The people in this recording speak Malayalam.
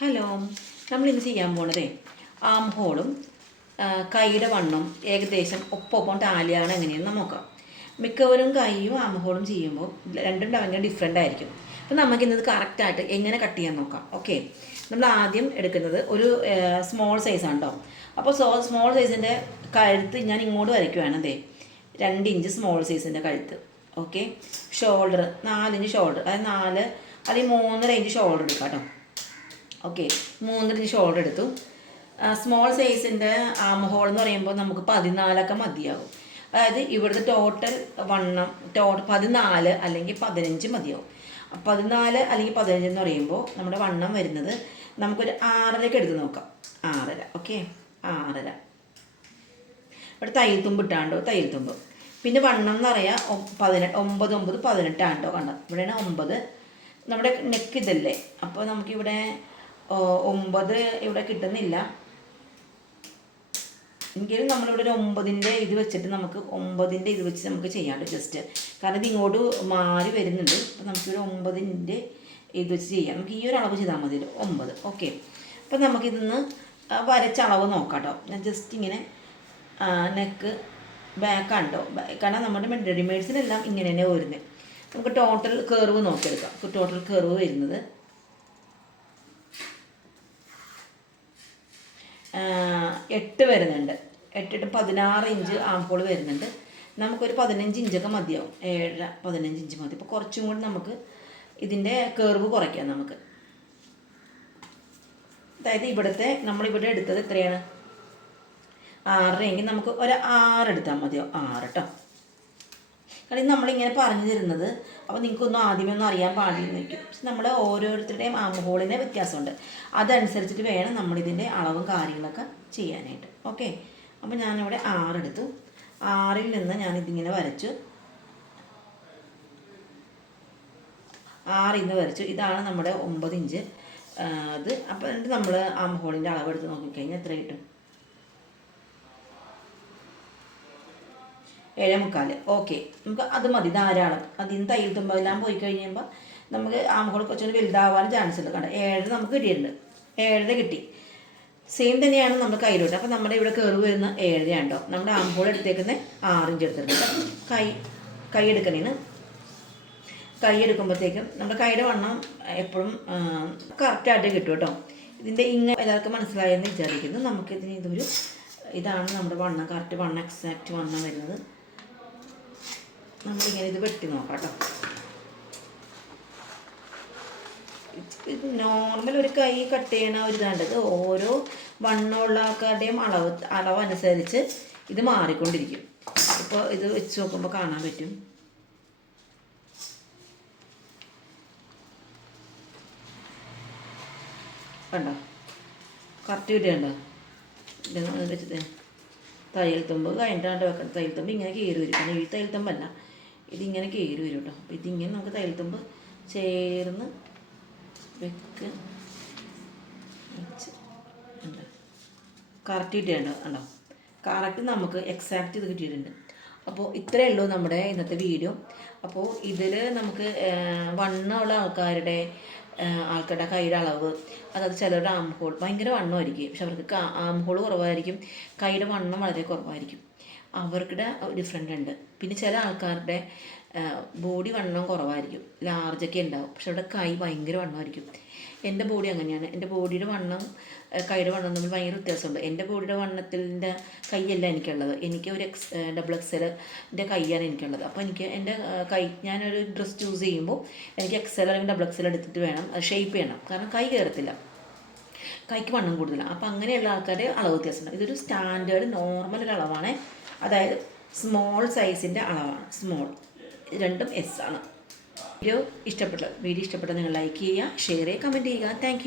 ഹലോ, നമ്മളിന്ന് ചെയ്യാൻ പോണതേ ആം ഹോളും കൈയുടെ വണ്ണവും ഏകദേശം ഒപ്പം ടാലിയാണ് എങ്ങനെയെന്ന് നോക്കാം. മിക്കവരും കൈയും ആം ഹോളും ചെയ്യുമ്പോൾ രണ്ടും ഭയങ്കര ഡിഫറെൻ്റ് ആയിരിക്കും. അപ്പം നമുക്കിന്നത് കറക്റ്റായിട്ട് എങ്ങനെ കട്ട് ചെയ്യാൻ നോക്കാം. ഓക്കെ, നമ്മൾ ആദ്യം എടുക്കുന്നത് ഒരു സ്മോൾ സൈസാണ് കേട്ടോ. അപ്പോൾ സ്മോൾ സൈസിൻ്റെ കഴുത്ത് ഞാൻ ഇങ്ങോട്ട് വരയ്ക്കുവാണ്. അതെ, 2 ഇഞ്ച് സ്മോൾ സൈസിൻ്റെ കഴുത്ത്. ഓക്കെ, ഷോൾഡർ 4 ഇഞ്ച് ഷോൾഡർ, അതായത് 4 അല്ലെങ്കിൽ 3.5 ഇഞ്ച് ഷോൾഡർ എടുക്കാം കേട്ടോ. ഓക്കെ, 3 ഇഞ്ച് ഷോൾഡർ എടുത്തു. സ്മോൾ സൈസിൻ്റെ ആം ഹോൾ എന്ന് പറയുമ്പോൾ നമുക്ക് 14 മതിയാവും. അതായത് ഇവിടുത്തെ ടോട്ടൽ വണ്ണം 14 അല്ലെങ്കിൽ 15 മതിയാവും. 14 അല്ലെങ്കിൽ 15 എന്ന് പറയുമ്പോൾ നമ്മുടെ വണ്ണം വരുന്നത് നമുക്കൊരു 6.5 എടുത്ത് നോക്കാം. 6.5. ഓക്കെ, 6.5. ഇവിടെ തയ്യൽ തുമ്പ് ഇട്ടാണ്ടോ, തയ്യൽ തുമ്പ്. പിന്നെ വണ്ണം എന്ന് പറയാം 9, 18 ആണ്ടോ. കണ്ടോ, ഇവിടെയാണ് 9. നമ്മുടെ നെക്ക് ഇതല്ലേ, അപ്പോൾ നമുക്കിവിടെ 9 ഇവിടെ കിട്ടുന്നില്ല. എങ്കിലും നമ്മളിവിടെ ഒരു 9ൻ്റെ ഇത് വെച്ചിട്ട് നമുക്ക് 9ൻ്റെ ഇത് വെച്ച് നമുക്ക് ചെയ്യാണ്ട് ജസ്റ്റ്, കാരണം ഇത് ഇങ്ങോട്ട് മാറി വരുന്നുണ്ട്. അപ്പോൾ നമുക്കൊരു 9ൻ്റെ ഇത് വെച്ച് ചെയ്യാം. നമുക്ക് ഈ ഒരു അളവ് ചെയ്താൽ മതി, 9. ഓക്കെ, അപ്പോൾ നമുക്കിതൊന്ന് വരച്ച അളവ് നോക്കാം കേട്ടോ. ഞാൻ ജസ്റ്റ് ഇങ്ങനെ നെക്ക് ബാക്കാണ്ടോ, കാരണം നമ്മുടെ റെഡിമെയ്ഡ്സിനെല്ലാം ഇങ്ങനെ തന്നെ വരുന്നത്. നമുക്ക് ടോട്ടൽ കർവ് നോക്കിയെടുക്കാം. ടോട്ടൽ കർവ് വരുന്നത് 8 വരുന്നുണ്ട്. 8 16 ഇഞ്ച് ആം ഹോൾ വരുന്നുണ്ട്. നമുക്കൊരു 15 ഇഞ്ചൊക്കെ മതിയാവും. 7 15 ഇഞ്ച് മതി. അപ്പോൾ കുറച്ചും കൂടി നമുക്ക് ഇതിൻ്റെ കർവ് കുറയ്ക്കാം നമുക്ക്. അതായത് ഇവിടുത്തെ നമ്മളിവിടെ എടുത്തത് എത്രയാണ്, 6 എങ്കിൽ നമുക്ക് ഒരു 6 എടുത്താൽ മതിയോ. 6 കേട്ടോ. കാരണം നമ്മളിങ്ങനെ പറഞ്ഞു തരുന്നത് അപ്പോൾ നിങ്ങൾക്കൊന്നും ആദ്യമേ ഒന്നും അറിയാൻ പാടില്ലായിരിക്കും. നമ്മൾ ഓരോരുത്തരുടെയും ആം ഹോളിൻ്റെ വ്യത്യാസമുണ്ട്. അതനുസരിച്ചിട്ട് വേണം നമ്മളിതിൻ്റെ അളവും കാര്യങ്ങളൊക്കെ ചെയ്യാനായിട്ട്. ഓക്കെ, അപ്പോൾ ഞാനിവിടെ 6 എടുത്തു. 6ൽ നിന്ന് ഞാനിതിങ്ങനെ വരച്ചു. 6 ഇന്ന് വരച്ചു. ഇതാണ് നമ്മുടെ 9 ഇഞ്ച് ഇത്. അപ്പോൾ എന്നിട്ട് നമ്മൾ ആം ഹോളിൻ്റെ അളവ് എടുത്ത് നോക്കിക്കഴിഞ്ഞാൽ എത്ര കിട്ടും, 7.25. ഓക്കെ, നമുക്ക് അത് മതി, ധാരാളം. അതിൽ നിന്ന് തയ്യൽ തുമ്പെല്ലാം പോയി കഴിയുമ്പോൾ നമുക്ക് ആം ഹോൾ കുറച്ചുകൂടി വലുതാവാൻ ചാൻസ് ഉണ്ട്. കണ്ട 7 നമുക്ക് കിട്ടിയിട്ടുണ്ട്. 7 കിട്ടി. സെയിം തന്നെയാണ് നമ്മൾ കയ്യിലോട്ട്. അപ്പോൾ നമ്മുടെ ഇവിടെ കർവ് വരുന്ന 7 ആണ്ടോ. നമ്മുടെ ആം ഹോൾ എടുത്തേക്കുന്നത് 6 ഇഞ്ച് എടുത്തിട്ടുണ്ട്. കൈ എടുക്കണേന് കൈ എടുക്കുമ്പോഴത്തേക്കും നമ്മുടെ കൈയുടെ വണ്ണം എപ്പോഴും കറക്റ്റായിട്ട് കിട്ടും കേട്ടോ. ഇതിൻ്റെ ഇങ്ങനെ എല്ലാവർക്കും മനസ്സിലായെന്ന് വിചാരിക്കുന്നു. നമുക്കിതിന് ഇതാണ് നമ്മുടെ വണ്ണം, കറക്റ്റ് വണ്ണം, എക്സാക്റ്റ് വണ്ണം വരുന്നത്. നമ്മളിങ്ങനെ ഇത് വെട്ടി നോക്കാം കേട്ടോ. ഇത് നോർമൽ ഒരു കൈ കട്ട് ചെയ്യണ ഒരു ഇതാണ്ടത്. ഓരോ വണ്ണമുള്ള ആൾക്കാരുടെയും അളവനുസരിച്ച് ഇത് മാറിക്കൊണ്ടിരിക്കും. ഇപ്പോൾ ഇത് വെച്ച് നോക്കുമ്പോൾ കാണാൻ പറ്റും. കണ്ടോ, കറക്റ്റ് കിട്ടിയുണ്ടോ. ഇതെന്ന് വെച്ചിട്ട് തയ്യൽ തുമ്പ് കഴിഞ്ഞിട്ടാണ്ട് വെക്കണം. തയ്യൽ തുമ്പ് ഇങ്ങനെ കയറി വരും. കാരണം ഈ തയ്യൽ തുമ്പല്ല, ഇതിങ്ങനെ കയറി വരും കേട്ടോ. അപ്പോൾ ഇതിങ്ങനെ നമുക്ക് തയ്യൽ തുമ്പ് ചേർന്ന് വെച്ച് കറക്റ്റ് കിട്ടിയിട്ടുണ്ടോ. ഉണ്ടോ, കറക്റ്റ് നമുക്ക് എക്സാക്റ്റ് ഇത് കിട്ടിയിട്ടുണ്ട്. അപ്പോൾ ഇത്രയേ ഉള്ളൂ നമ്മുടെ ഇന്നത്തെ വീഡിയോ. അപ്പോൾ ഇതിൽ നമുക്ക് വണ്ണമുള്ള ആൾക്കാരുടെ കൈയുടെ അളവ്, അതായത് ചിലരുടെ ആം ഹോൾ ഭയങ്കര വണ്ണമായിരിക്കും, പക്ഷെ അവർക്ക് ആം ഹോൾ കുറവായിരിക്കും, കൈയുടെ വണ്ണം വളരെ കുറവായിരിക്കും. അവർക്കിടെ ഡിഫറെൻ്റ് ഉണ്ട്. പിന്നെ ചില ആൾക്കാരുടെ ബോഡി വണ്ണം കുറവായിരിക്കും, ലാർജൊക്കെ ഉണ്ടാവും, പക്ഷെ അവിടെ കൈ ഭയങ്കര വണ്ണമായിരിക്കും. എൻ്റെ ബോഡി അങ്ങനെയാണ്. എൻ്റെ ബോഡിയുടെ വണ്ണം കൈയുടെ വണ്ണം തമ്മിൽ ഭയങ്കര വ്യത്യാസമുണ്ട്. എൻ്റെ ബോഡിയുടെ വണ്ണത്തിൻ്റെ കൈയല്ല എനിക്കുള്ളത്. എനിക്ക് ഒരു ഡബിൾ എക്സലിൻ്റെ കൈയാണ് എനിക്കുള്ളത്. അപ്പോൾ എനിക്ക് എൻ്റെ കൈ, ഞാനൊരു ഡ്രസ്സ് ചൂസ് ചെയ്യുമ്പോൾ എനിക്ക് എക്സൽ അല്ലെങ്കിൽ ഡബിൾ എക്സൽ എടുത്തിട്ട് വേണം അത് ഷേപ്പ് ചെയ്യണം. കാരണം കൈ കയറത്തില്ല, കൈക്ക് വണ്ണം കൂടുതലാണ്. അപ്പോൾ അങ്ങനെയുള്ള ആൾക്കാരുടെ അളവ് വ്യത്യാസമുണ്ട്. ഇതൊരു സ്റ്റാൻഡേർഡ് നോർമൽ ഒരു അളവാണ്. അതായത് സ്മോൾ സൈസിൻ്റെ അളവാണ്. സ്മോൾ രണ്ടും എസ് ആണ്. വീഡിയോ ഇഷ്ടപ്പെട്ട നിങ്ങൾ ലൈക്ക് ചെയ്യുക, ഷെയർ ചെയ്യുക, കമൻറ്റ് ചെയ്യുക. താങ്ക്